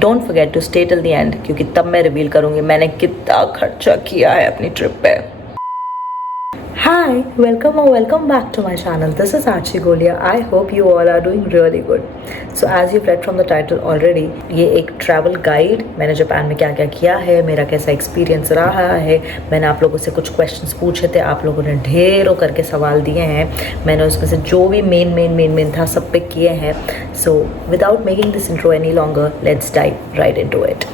Don't forget to stay till the end, क्योंकि तब मैं रिवील करूँगी मैंने कितना खर्चा किया है अपनी ट्रिप पे। Hi, welcome or welcome back to my channel. This is Archie Golia. I hope you all are doing really good. So as you've read from the title already, ये एक travel guide, मैंने Japan में क्या क्या किया है, मेरा कैसा एक्सपीरियंस रहा है, मैंने आप लोगों से कुछ क्वेश्चंस पूछे थे, आप लोगों ने ढेरों करके सवाल दिए हैं, मैंने उसमें से जो भी मेन था सब पिक किए हैं. So without making this intro any longer, let's dive right into it.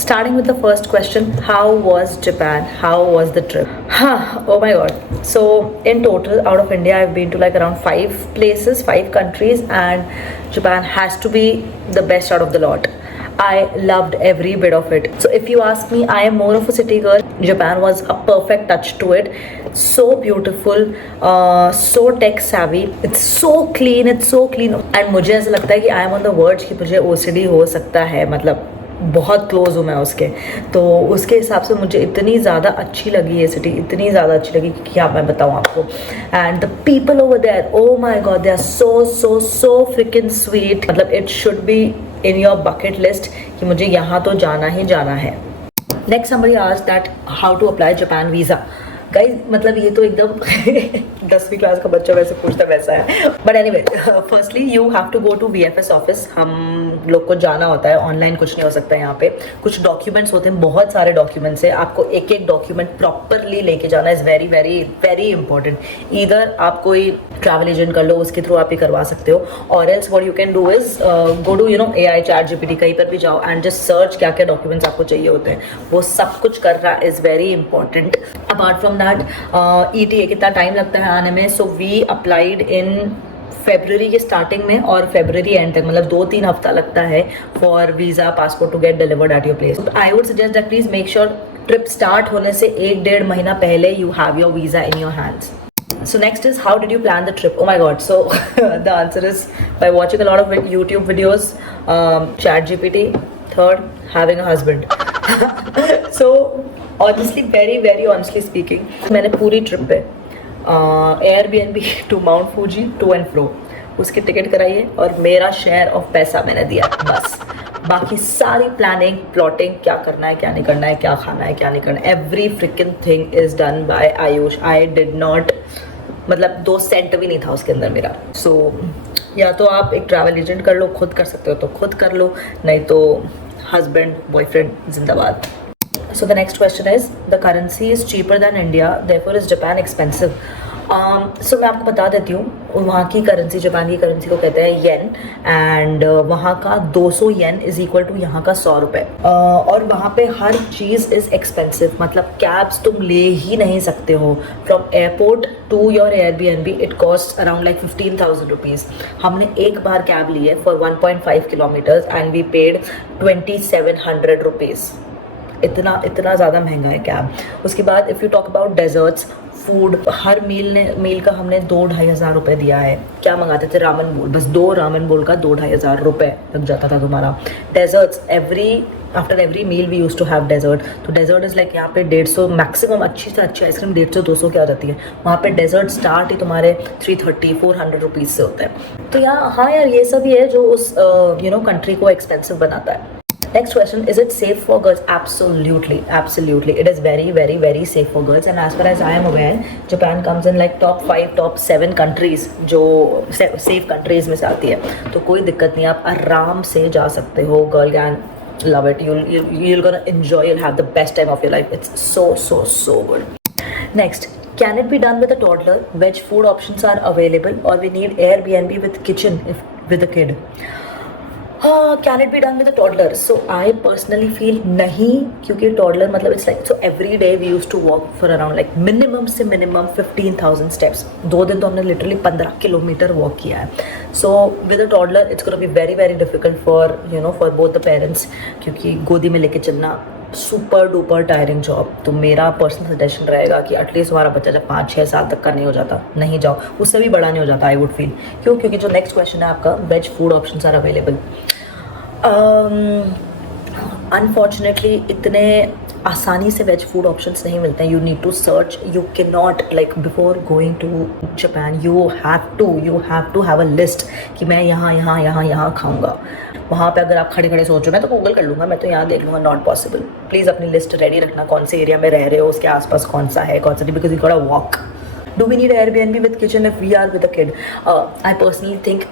Starting with the first question, how was Japan? How was the trip? Oh my god. So in total, out of India, I've been to like around 5 places, 5 countries, and Japan has to be the best out of the lot. I loved every bit of it. So if you ask me, I am more of a city girl. Japan was a perfect touch to it. So beautiful, so tech savvy. It's so clean, And मुझे ऐसा लगता है कि I am on the verge कि मुझे OCD हो सकता है, मतलब बहुत क्लोज हूँ मैं उसके. तो उसके हिसाब से मुझे इतनी ज़्यादा अच्छी लगी ये सिटी, इतनी ज़्यादा अच्छी लगी कि क्या मैं बताऊँ आपको. And the people over there, oh my god, they are so freaking sweet. मतलब it should be in your bucket list कि मुझे यहाँ तो जाना ही जाना है. Next somebody asked that how to apply Japan visa. Guys मतलब ये तो एकदम 10वीं क्लास का बच्चा वैसे पूछता वैसा है. But anyway, firstly you have to go to VFS office. हम लोग को जाना होता है, ऑनलाइन कुछ नहीं हो सकता है. यहाँ पे कुछ डॉक्यूमेंट्स होते हैं, बहुत सारे डॉक्यूमेंट्स है. आपको एक एक डॉक्यूमेंट प्रॉपरली लेके जाना is very very very important. Either आप कोई ट्रैवल एजेंट कर लो, उसके थ्रू आप ही करवा सकते हो, और else what you can do is go to AI, ChatGPT, कहीं पर भी जाओ एंड जस्ट सर्च क्या क्या डॉक्यूमेंट्स आपको चाहिए होते हैं. वो सब कुछ करना is very important. Apart from that, ETA कितना टाइम लगता है आने में. So we applied in February के स्टार्टिंग में और फेब्रुवरी एंड तक, मतलब 2-3 हफ्ता लगता है for visa passport to get delivered at your place. I would suggest that please make sure trip start होने से 1-1.5 महीना पहले you have your visa in your hands. So next is, how did you plan the trip? Oh my god. So the answer is by watching a lot of YouTube videos, ChatGPT. Third, having a husband. So honestly, very honestly speaking, मैंने पूरी trip पे Airbnb to Mount Fuji to and fro उसकी ticket कराई है और मेरा share of पैसा मैंने दिया बस. बाकी सारी प्लानिंग, प्लॉटिंग, क्या करना है, क्या नहीं करना है, क्या खाना है, क्या नहीं करना है, every fricking thing is done by Ayush. I did not, मतलब 2 सेंट भी नहीं था उसके अंदर मेरा. सो या तो आप एक ट्रैवल एजेंट कर लो, खुद कर सकते हो तो खुद कर लो, नहीं तो हस्बैंड बॉयफ्रेंड जिंदाबाद. So the next question is, the currency is cheaper than India, therefore is Japan expensive? So मैं आपको बता देती हूँ, वहाँ की करेंसी, जापान की करेंसी को कहते हैं येन, एंड वहाँ का 200 येन इज इक्वल टू यहाँ का 100 रुपये. और वहाँ पे हर चीज़ इज़ एक्सपेंसिव. मतलब कैब्स तुम ले ही नहीं सकते हो. From airport to your Airbnb it cost around like 15,000 rupees. हमने एक बार कैब ली है for 1.5 kilometres and we paid 2700 rupees. इतना ज़्यादा महंगा है कैब. उसके बाद if you talk about desserts, food, हर मील का हमने 2-2.5 हज़ार रुपये दिया है. क्या मंगाते थे? रामन बोल. बस 2 रामन बोल का 2-2.5 हज़ार रुपये लग जाता था तुम्हारा. Desserts, after every meal we use to have dessert. तो डेजर्ट इज़ लाइक यहाँ पे 150 मैक्सिमम, अच्छी से अच्छी आइसक्रीम 150-200 की आ जाती है. वहाँ पे डेजर्ट स्टार्ट ही तुम्हारे 330-400 रुपीज़ से होता है. तो हाँ यार, ये सब ही है जो उस कंट्री को एक्सपेंसिव बनाता है. Next question, is it safe for girls? Absolutely. It is very safe for girls, and as far as I am aware, Japan comes in like top 5, top 7 countries जो safe countries में से आती है. तो कोई दिक्कत नहीं, आप आराम से जा सकते हो. Girl can love it. You're gonna enjoy. You'll have the best time of your life. It's so good. Next, can it be done with a toddler? Veg food options are available, or we need Airbnb with kitchen with a kid. Can it be done with a toddler? So I personally feel नहीं, क्योंकि toddler मतलब it's like, so every day we used to walk for around like minimum 15,000 steps. 2 दिन तो हमने literally 15 kilometre walk किया है. So with a toddler it's going to be very difficult for both the parents, क्योंकि गोदी में लेके चलना सुपर डुपर टायरिंग जॉब. तो मेरा पर्सनल सजेशन रहेगा कि एटलीस्ट हमारा बच्चा जब 5-6 साल तक का नहीं हो जाता, नहीं जाओ. उससे भी बड़ा नहीं हो जाता, आई वुड फील. क्यों? क्योंकि जो नेक्स्ट क्वेश्चन है आपका, veg food options are available. Unfortunately इतने आसानी से वेज फूड ऑप्शंस नहीं मिलते हैं. You need to search. You can not like before going to Japan you have to have a list कि मैं यहाँ खाऊंगा. वहाँ पे अगर आप खड़े खड़े सोच रहे हो मैं तो गूगल कर लूँगा, मैं तो यहाँ देख लूँगा, नॉट पॉसिबल. प्लीज़ अपनी लिस्ट रेडी रखना, कौन से एरिया में रह रहे हो, उसके आसपास कौन सा है, कौन सा नहीं, because you got a walk. Do we need Airbnb with kitchen if we are with a kid? I personally think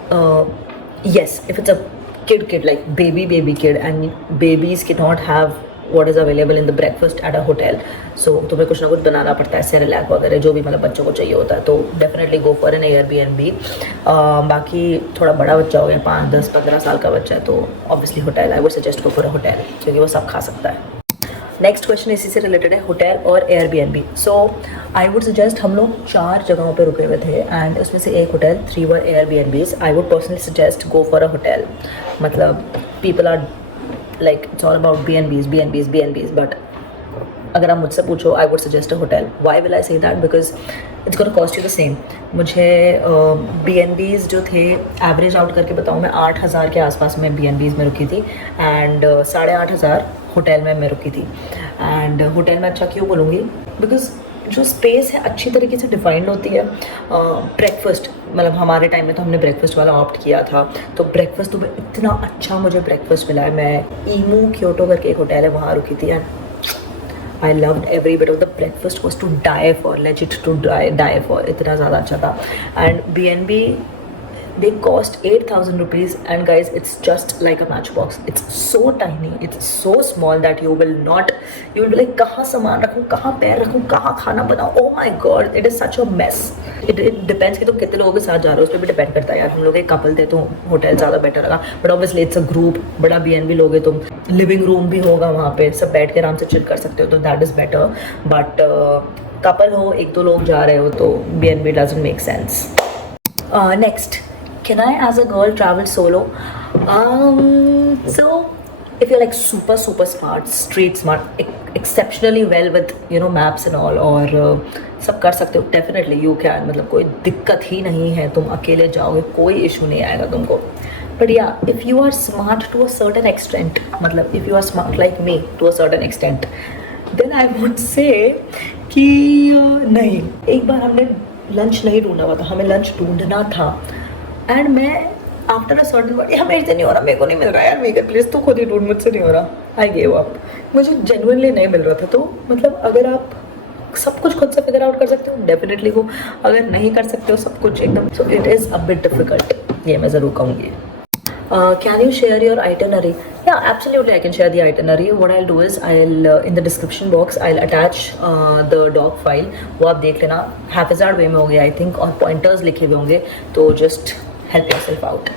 yes, if it's a kid like baby kid, and babies cannot have what is available in the breakfast at a hotel, so तुम्हें कुछ ना कुछ बनाना पड़ता है, Cerelac वगैरह जो भी मतलब बच्चों को चाहिए होता है, तो definitely go for an Airbnb. बाकी थोड़ा बड़ा बच्चा हो गया, 5, 10, 15 साल का बच्चा है, तो obviously hotel. I would suggest go for a hotel क्योंकि वो सब खा सकता है. नेक्स्ट क्वेश्चन इसी से रिलेटेड है, होटल और Airbnb. So I would suggest, हम लोग 4 जगहों पे रुके हुए थे एंड उसमें से एक होटल, 3 वर Airbnbs. I would personally suggest go for a hotel. मतलब people are like it's all about B&Bs, but अगर आप मुझसे पूछो I would suggest a hotel. Why will I say that? Because it's gonna cost you the same. मुझे B&Bs जो थे, average out करके बताऊँ मैं, 8,000 के आसपास में B&Bs में रुकी थी एंड 8,500 होटल में मैं रुकी थी. एंड होटल में अच्छा क्यों बोलूँगी? बिकॉज जो स्पेस है अच्छी तरीके से डिफाइंड होती है. ब्रेकफास्ट मतलब हमारे टाइम में तो हमने ब्रेकफास्ट वाला ऑप्ट किया था, तो ब्रेकफास्ट तो इतना अच्छा मुझे ब्रेकफास्ट मिला है. मैं ईमू क्योटो करके एक होटल है, वहाँ रुकी थी and I loved every bit of the breakfast. Was to die for, legit to die for. इतना ज़्यादा अच्छा था. And B&B, they cost 8,000 rupees, and guys, it's just like a matchbox. It's so tiny, it's so small that you will be like, कहाँ सामान रखूँ, कहाँ पैर रखूँ, कहाँ खाना बनाऊँ. Oh my god, it is such a mess. It depends कि तुम कितने लोगों के साथ जा रहे हो, उस पर भी डिपेंड करता है यार. हम लोग एक कपल थे तो होटल ज़्यादा बेटर लगा, but obviously it's a group. बड़ा B&B लोगे तुम, लिविंग रूम भी होगा वहाँ पे, सब बैठ के आराम से चिल कर सकते हो, तो that is better. But couple हो, 1-2 लोग जा रहे हो, तो B&B doesn't make sense. Next, can I as a girl travel solo? So if you're like super smart, street smart, exceptionally well with maps and all, और सब कर सकते हो, definitely you can. मतलब कोई दिक्कत ही नहीं है, तुम अकेले जाओगे, कोई इशू नहीं आएगा तुमको. But yeah, if you are smart to a certain extent, मतलब if you are smart like me to a certain extent, then I would say कि नहीं. एक बार हमने लंच नहीं ढूंढा हुआ था, हमें लंच ढूंढना था एंड मैं आफ्टर अ सर्टन वर्ड, यार मेरे से नहीं हो रहा, मेरे को नहीं मिल रहा यार, मेरे प्लीज़ तू खुद ही ढूंढ, मुझसे नहीं हो रहा. I gave up. मुझे जेन्युइनली नहीं मिल रहा था. तो मतलब अगर आप सब कुछ खुद से फिगर आउट कर सकते हो, डेफिनेटली वो. अगर नहीं कर सकते हो सब कुछ एकदम, so it is a bit difficult. ये मैं ज़रूर कहूँगी. Can you share your itinerary? Yeah, absolutely, I can share the itinerary. What I'll do is I'll in the description box I'll attach the doc file. वो आप देख लेना. Haphazard way में होंगे I think, और pointers लिखे हुए होंगे, तो just help yourself out.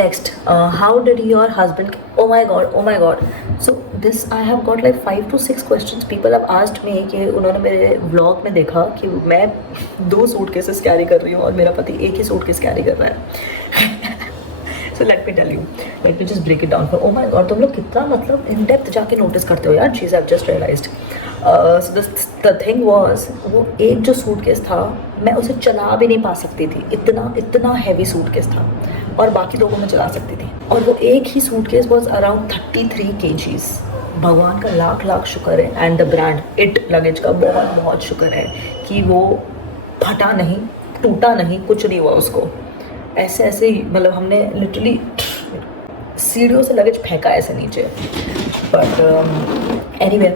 Next, how did your husband? Oh my god. So this I have got like 5 to 6 questions. People have asked me कि उन्होंने मेरे vlog में देखा कि मैं 2 सूटकेसेस कैरी कर रही हूँ और मेरा पति एक ही सूटकेस कैरी कर रहा है. So let me tell you, let me just break it down. For oh my god, तुम लोग कितना मतलब in depth जाके नोटिस करते हो यार चीज़. I've just realized. So the thing was, वो एक जो सूटकेस था मैं उसे चला भी नहीं पा सकती थी, इतना हैवी सूटकेस था, और बाकी 2 को मैं चला सकती थी. और वो एक ही सूटकेस was around 33 kgs. भगवान का लाख शुक्र है, and the brand it luggage का बहुत शुक्र है कि वो फटा नहीं, टूटा नहीं, कुछ नहीं हुआ उसको. ऐसे ही मतलब हमने लिटरली सीढ़ियों से लगेज फेंका ऐसे नीचे. बट एनीवे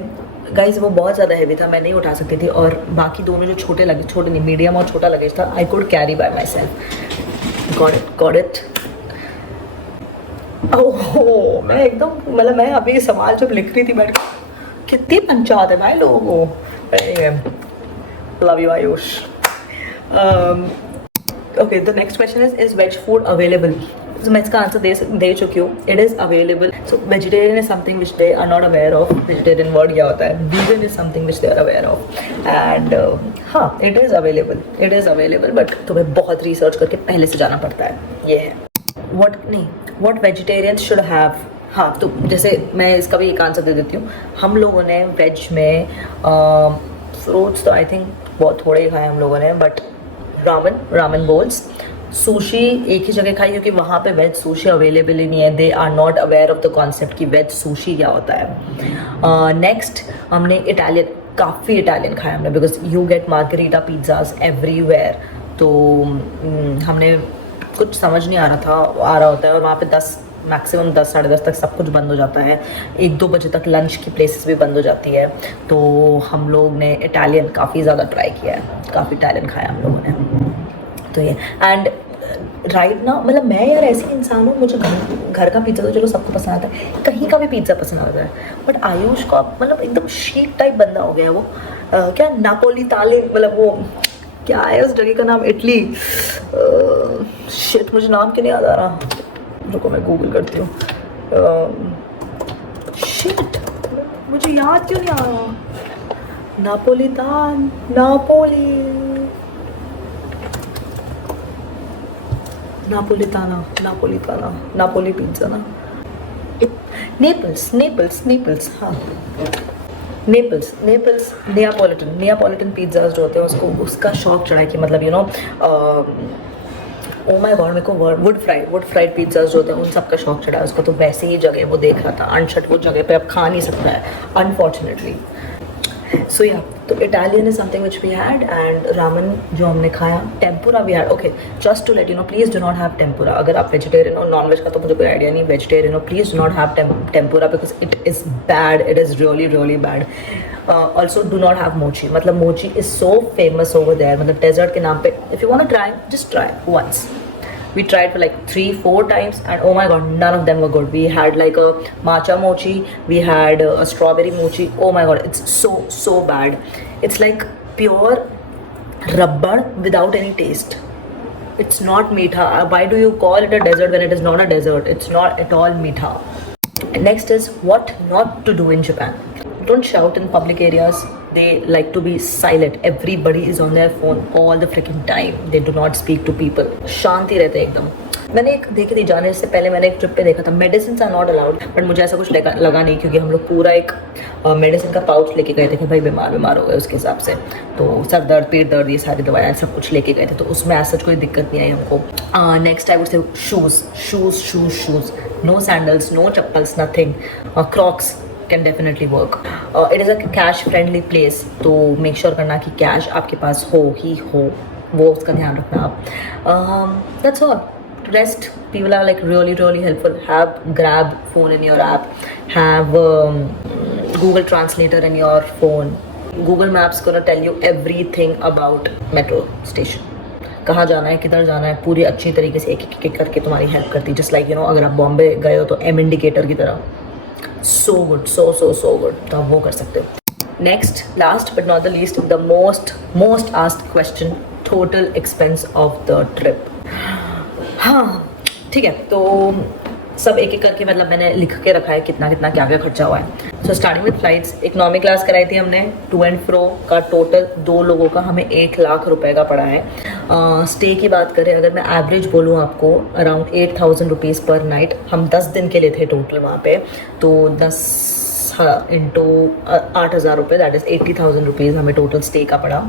गाइज, वो बहुत ज़्यादा हैवी था, मैं नहीं उठा सकती थी. और बाकी दोनों जो छोटे नहीं, मीडियम और छोटा लगेज था, I could carry by myself. Got it. Oh, मैं एकदम मतलब मैं अभी सवाल जब लिख रही थी बैठ के, कितनी पंचायत है भाई लोगों को. Love you Ayush. Okay, the next question is veg food available? So मैं इसका आंसर दे चुकी हूँ. It is available. So vegetarian is something which they are not aware of. Vegetarian word क्या होता है? Vegan is something which they are aware of. And हाँ, it is available. But तुम्हें बहुत research करके पहले से जाना पड़ता है. ये है. What vegetarians should have? हाँ, तो जैसे मैं इसका भी एक आंसर दे देती हूँ. हम लोगों ने वेज में फ्रूट्स तो आई थिंक बहुत थोड़े ही खाए हम लोगों ने, बट ramen bowls, सुशी एक ही जगह खाई क्योंकि वहाँ पे वेज सुशी अवेलेबल ही नहीं है. They are not aware of the concept कि वेज सुशी क्या होता है. नेक्स्ट हमने इटालियन, काफ़ी इटालियन खाया हमने, because you get margherita pizzas everywhere. तो हमने कुछ समझ नहीं आ रहा होता है, और वहाँ पे 10 मैक्सिमम 10 साढ़े 10 तक सब कुछ बंद हो जाता है. 1-2 बजे तक लंच की प्लेसेस भी बंद हो जाती है. तो हम लोग ने इटालियन काफ़ी ज़्यादा ट्राई किया है, काफ़ी इटालियन खाया हम लोगों ने. तो ये एंड राइट ना, मतलब मैं यार ऐसी इंसान हूँ, मुझे घर का पिज़्ज़ा तो चलो सबको पसंद आता है, कहीं का भी पिज़्ज़ा पसंद आता है. बट आयुष को मतलब एकदम शीट टाइप बंदा हो गया है वो. क्या नापोलितानी, मतलब वो क्या है उस जगह का नाम, इटली. शिट मुझे नाम क्यों नहीं याद आ रहा, रुको मैं गूगल करती हूँ. शिट मुझे याद क्यों नहीं आ रहा. नापोलितान, नापोली पिज़्ज़ा ना. नेपल्स हाँ, नेपल्स नियापोलिटन पिज़्ज़ाज जो होते हैं उसको, उसका शौक चढ़ा है कि मतलब you know, O my God, मेरे को वुड फ्राइड पिज़्ज़ाज जो होते हैं उन सब का शौक चढ़ा है उसको. तो वैसे ही जगह वो देख रहा था, अनशट वो जगह पे अब खा नहीं सकता है अनफॉर्चुनेटली. सो या, तो Italian is something which we had. And ramen जो हमने खाया, tempura we had. Okay, just to let you know, please do not have tempura. अगर आप वेजिटेरियन हो, नॉन वेज का तो मुझे कोई आइडिया नहीं, वेजिटेरियन हो please do not have tempura because it is bad, it is really bad. Also do not have mochi. मतलब mochi is so famous over there, मतलब डेजर्ट के नाम पे. If you want to try, just try once. We tried for like 3-4 times and oh my god, none of them were good. We had like a matcha mochi, we had a strawberry mochi. Oh my god, it's so bad. It's like pure rubber without any taste. It's not meetha. Why do you call it a dessert when it is not a dessert? It's not at all meetha. Next is what not to do in Japan. Don't shout in public areas. They like to be silent. Everybody is on their phone all the freaking time. They do not speak to people. शांति रहते हैं एकदम. मैंने एक देखी थी जाने से पहले, मैंने एक ट्रिप पे देखा था, medicine are not allowed. But मुझे ऐसा कुछ लगा नहीं क्योंकि हम लोग पूरा एक मेडिसिन का पाउच लेके गए थे कि भाई बीमार हो गए उसके हिसाब से. तो सर दर्द, पेट दर्द, ये सारी दवाएं सब कुछ लेके गए थे, तो उसमें ऐसा कोई दिक्कत नहीं आई हमको. Next I would say shoes. No sandals, no chappals, nothing. Crocs can definitely work. It is a cash friendly place, तो make sure करना कि कैश आपके पास हो, वो उसका ध्यान रखना आप. That's all. Rest, people are like really helpful. Have Grab phone in your app. Have Google Translator in your phone. Google Maps gonna tell you everything about metro station. कहाँ जाना है, किधर जाना है, पूरी अच्छी तरीके से एक करके तुम्हारी हेल्प करती है. जस्ट लाइक यू नो, अगर आप बॉम्बे गए हो तो M इंडिकेटर की तरह. So good, so good. तो आप वो कर सकते हो. Next, last but not the least, the most asked question: total expense of the trip. हाँ ठीक है, तो सब एक करके मतलब मैंने लिख के रखा है कितना क्या खर्चा हुआ है. So starting with flights, economy class कराई थी हमने, टू एंड फ्रो का टोटल 2 लोगों का हमें 1 लाख रुपए का पड़ा है. स्टे की बात करें, अगर मैं एवरेज बोलूँ आपको, अराउंड 8,000 रुपीज़ पर नाइट. हम 10 दिन के लिए थे टोटल वहाँ पे, तो 10 इंटू 8,000 रुपये, दैट इज़ 80,000 रुपीज़ हमें टोटल स्टे का पड़ा.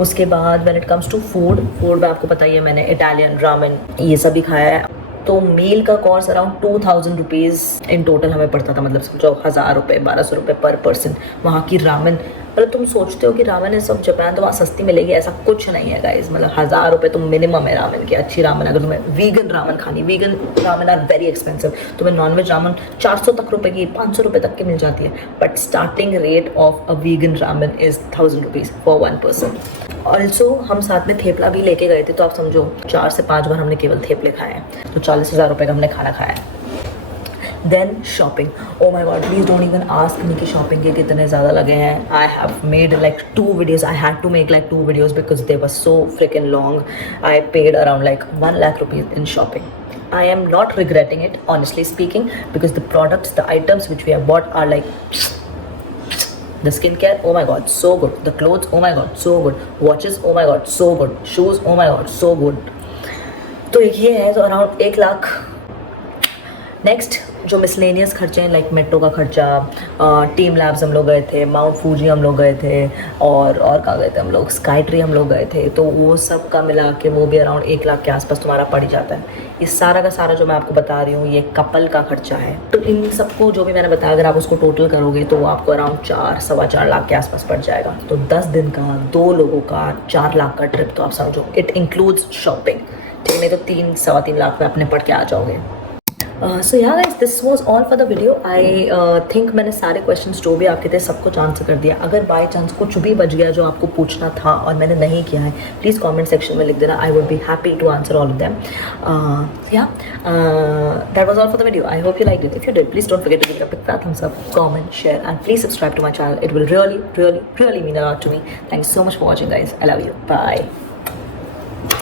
उसके बाद when it comes to food में आपको पता ही है, मैंने इटालियन, रामेन ये सब भी खाया है. तो मील का cost around 2,000 rupees in total हमें पड़ता था. मतलब समझो 1,000 रुपये, 1,200 रुपये पर पर्सन. वहाँ की रामेन, मतलब तुम सोचते हो कि रामेन है सब जापान तो वहाँ सस्ती मिलेगी, ऐसा कुछ नहीं है गाइस. मतलब 1,000 रुपये तो मिनिमम है रामेन की, अच्छी रामेन. अगर तुम्हें वीगन रामेन खानी, vegan ramen are very expensive. तुम्हें नॉनवेज रामेन 400 तक रुपये की, 500 रुपये तक की मिल जाती है. But starting rate of a vegan ramen is 1,000 rupees for 1 person. Also हम साथ में थेपला भी लेके गए थे, तो आप समझो 4 से 5 बार हमने केवल थेपले खाए हैं, तो 40,000 रुपये का हमने खाना खाया है. Then shopping, oh my God, please don't even ask me कि शॉपिंग के कितने ज़्यादा लगे हैं. I have made like 2 videos, I had to make like 2 videos because they were so freaking long. I paid around like 1 lakh rupees in shopping. I am not regretting it, honestly speaking, because the products, the items which we have bought are like the skincare, oh my god, so good. The clothes, oh my god, so good. Watches, oh my god, so good. Shoes, oh my god, so good. तो ये है तो around 1 lakh. Next जो miscellaneous खर्चे हैं like metro का खर्चा, team labs हम लोग गए थे, माउंट फूजी हम लोग गए थे, और कहाँ गए थे हम लोग, स्काई ट्री हम लोग गए थे, तो वो सब का मिला के वो भी अराउंड 1 लाख के आसपास तुम्हारा पड़ ही जाता है। ये सारा का सारा जो मैं आपको बता रही हूँ ये कपल का खर्चा है। तो इन सबको जो भी मैंने बताया अगर आप उसको टोटल करोगे तो वो आपको अराउंड 4-4.25 लाख के आसपास पड़ जाएगा। तो 10 दिन का 2 लोगों का 4 लाख का ट्रिप तो आप समझो इट इंक्लूड्स शॉपिंग, ठीक, नहीं तो 3-3.25 लाख में अपने पड़ के आ जाओगे। सो या guys, this was all for the video. I think मैंने सारे क्वेश्चंस जो भी आपके थे सबको आंसर कर दिया। अगर बाय चांस कुछ भी बच गया जो आपको पूछना था और मैंने नहीं किया है, प्लीज़ कमेंट सेक्शन में लिख देना। I would be happy to answer all of them. Yeah that was all for the video. I hope you like it. If you did, please don't forget to give it a thumbs up, comment, share, and please subscribe to my channel. It will really mean a lot to me. Thanks so much for watching, guys. I love you. Bye.